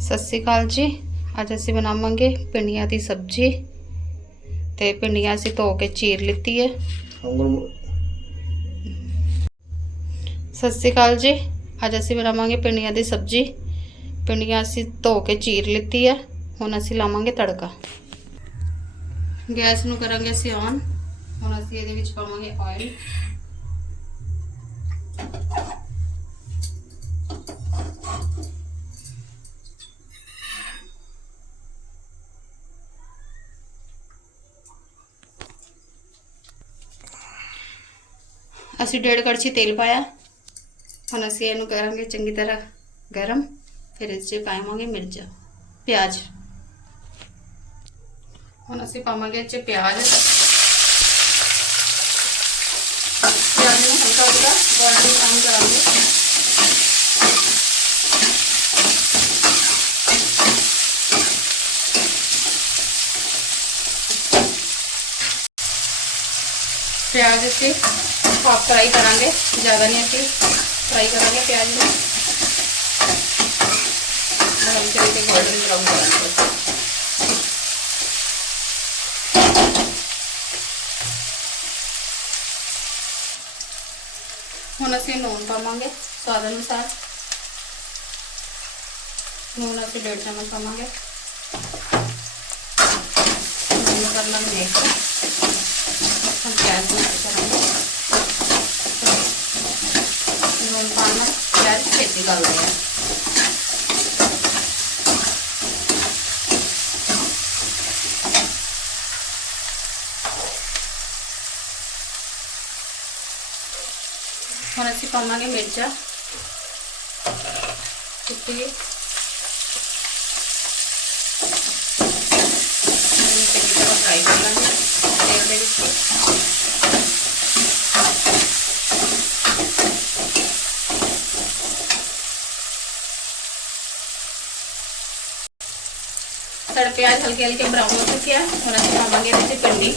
ਸਤਿ ਸ਼੍ਰੀ ਅਕਾਲ ਜੀ। ਅੱਜ ਅਸੀਂ ਬਣਾਵਾਂਗੇ ਪਿੰਡੀਆਂ ਦੀ ਸਬਜ਼ੀ। ਤੇ ਪਿੰਡੀਆਂ ਅਸੀਂ ਧੋ ਕੇ ਚੀਰ ਲਿੱਤੀ ਹੈ ਸਤਿ ਸ਼੍ਰੀ ਅਕਾਲ ਜੀ। ਅੱਜ ਅਸੀਂ ਬਣਾਵਾਂਗੇ ਪਿੰਡੀਆਂ ਦੀ ਸਬਜ਼ੀ। ਪਿੰਡੀਆਂ ਅਸੀਂ ਧੋ ਕੇ ਚੀਰ ਲਿੱਤੀ ਹੈ ਹੁਣ ਅਸੀਂ ਲਾਵਾਂਗੇ ਤੜਕਾ। ਗੈਸ ਨੂੰ ਕਰਾਂਗੇ ਅਸੀਂ ਔਨ ਹੁਣ ਅਸੀਂ ਇਹਦੇ ਵਿੱਚ ਪਾਵਾਂਗੇ ਆਇਲ ਅਸੀਂ ਡੇਢ ਕੜਛੀ ਤੇਲ ਪਾਇਆ ਹੁਣ ਅਸੀਂ ਇਹਨੂੰ ਕਰਾਂਗੇ ਚੰਗੀ ਤਰ੍ਹਾਂ ਗਰਮ ਫਿਰ ਇਸ 'ਚ ਪਾਵਾਂਗੇ ਮਿਰਚ ਪਿਆਜ਼ ਹੁਣ ਅਸੀਂ ਪਾਵਾਂਗੇ ਇਹ 'ਚ ਪਿਆਜ਼ ਪਿਆਜ਼ ਨੂੰ ਹਲਕਾ ਹਲਕਾ ਗੋਲਡਨ ਬਰਾਊਨ ਕਰਾਂਗੇ ਪਿਆਜ਼ ਅਸੀਂ ਹਾਫ ਫਰਾਈ ਕਰਾਂਗੇ ਜ਼ਿਆਦਾ ਨਹੀਂ ਅਸੀਂ ਫਰਾਈ ਕਰਾਂਗੇ ਪਿਆਜ਼ ਨੂੰ ਹਲਕੇ ਹਲਕੇ ਗੋਲਡਨ ਬਰਾਊਨ ਕਰਾਂਗੇ ਹੁਣ ਅਸੀਂ ਨੂਨ ਪਾਵਾਂਗੇ ਸਵਾਦ ਅਨੁਸਾਰ ਨੂਨ ਅਸੀਂ ਡੇਢ ਚਮਚ ਪਾਵਾਂਗੇ ਨੂਨ ਕਰ ਲਾਂਗੇ ਮਿਕਸ हम प्याज मिक्स साइड निकाल रहे हैं थोड़ा सी कमागे मिर्चा कुटिए फ्राई कर लेंगे सर प्याज हल्के हल्के ब्राउन हो चुके हैं। हम अच्छे पावे जैसे पिंडी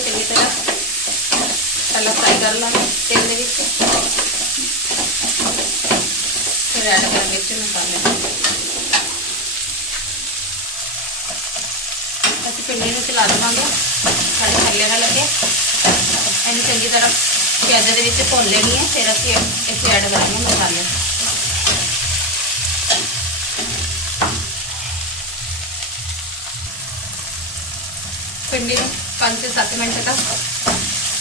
चंगी तरह। तला फ्राई कर लाइन तेल में फिर ऐड ਅਸੀਂ ਪਿੰਡੀ ਨੂੰ ਚਲਾ ਦੇਵਾਂਗੇ ਸਾਡੇ ਥੱਲੇ ਨਾ ਲੱਗੇ ਇਹਨੂੰ ਚੰਗੀ ਤਰ੍ਹਾਂ ਪਿਆਜ਼ਾਂ ਦੇ ਵਿੱਚ ਭੁੰਨ ਲੈਣੀ ਹੈ ਫਿਰ ਅਸੀਂ ਇੱਥੇ ਐਡ ਕਰਾਂਗੇ ਮਸਾਲੇ ਪਿੰਡੀ ਨੂੰ 5 ਤੋਂ 7 ਮਿੰਟ ਤੱਕ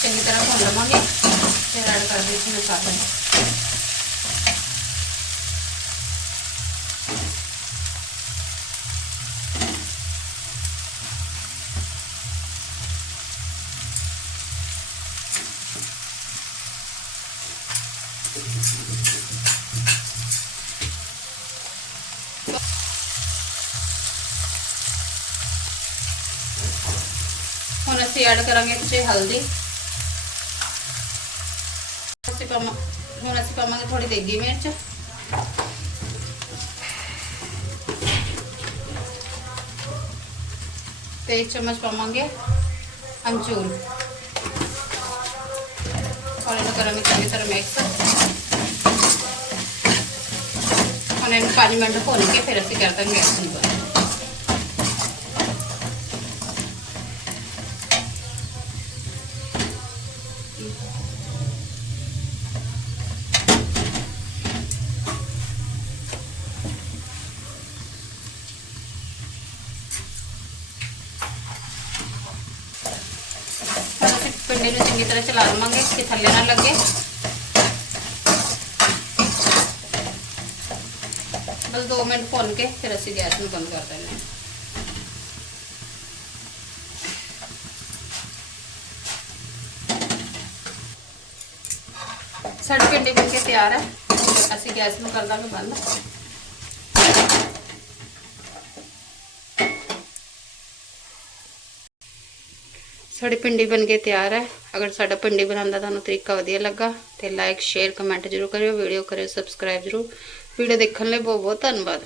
ਚੰਗੀ ਤਰ੍ਹਾਂ ਭੁੰਨ ਲਵਾਂਗੇ ਫਿਰ ਐਡ ਕਰ ਦੇ ਇਸ ਮਸਾਲੇ ਅਸੀਂ ਐਡ ਕਰਾਂਗੇ ਇੱਥੇ ਹਲਦੀ। ਅਸੀਂ ਪਾਵਾਂ ਹੁਣ ਅਸੀਂ ਪਾਵਾਂਗੇ ਥੋੜੀ ਦੇਗੀ ਮਿਰਚ। ਤੇ ਚਮਚ ਪਾਵਾਂਗੇ ਅਮਚੂਰ ਔਰ ਇਹਨੂੰ ਕਰਾਂਗੇ ਚੰਗੀ ਤਰ੍ਹਾਂ ਮਿਕਸ ਹੁਣ ਇਹਨੂੰ 5 ਮਿੰਟ ਭੁੰਨ ਕੇ ਫਿਰ ਅਸੀਂ ਕਰ ਦਾਂਗੇ ਗੈਸ ਨੂੰ। कंडे चंगी तरह चला लवांगे कि थले ना लगे बस दो मिनट भुन के फिर असं गैस में बंद कर देने साढ़े घंटे बनके तैयार है असं गैस में कर देंगे बंद ਸਾਡੀ ਪਿੰਡੀ ਬਣ ਕੇ ਤਿਆਰ ਹੈ। ਅਗਰ ਸਾਡਾ ਪਿੰਡੀ ਬਣਾਉਣ ਦਾ ਤੁਹਾਨੂੰ ਤਰੀਕਾ ਵਧੀਆ ਲੱਗਾ ਤੇ ਲਾਈਕ ਸ਼ੇਅਰ ਕਮੈਂਟ ਜ਼ਰੂਰ ਕਰਿਓ ਵੀਡੀਓ ਕਰਿਓ ਸਬਸਕ੍ਰਾਈਬ ਜ਼ਰੂਰ। ਵੀਡੀਓ ਦੇਖਣ ਲਈ ਬਹੁਤ ਬਹੁਤ ਧੰਨਵਾਦ।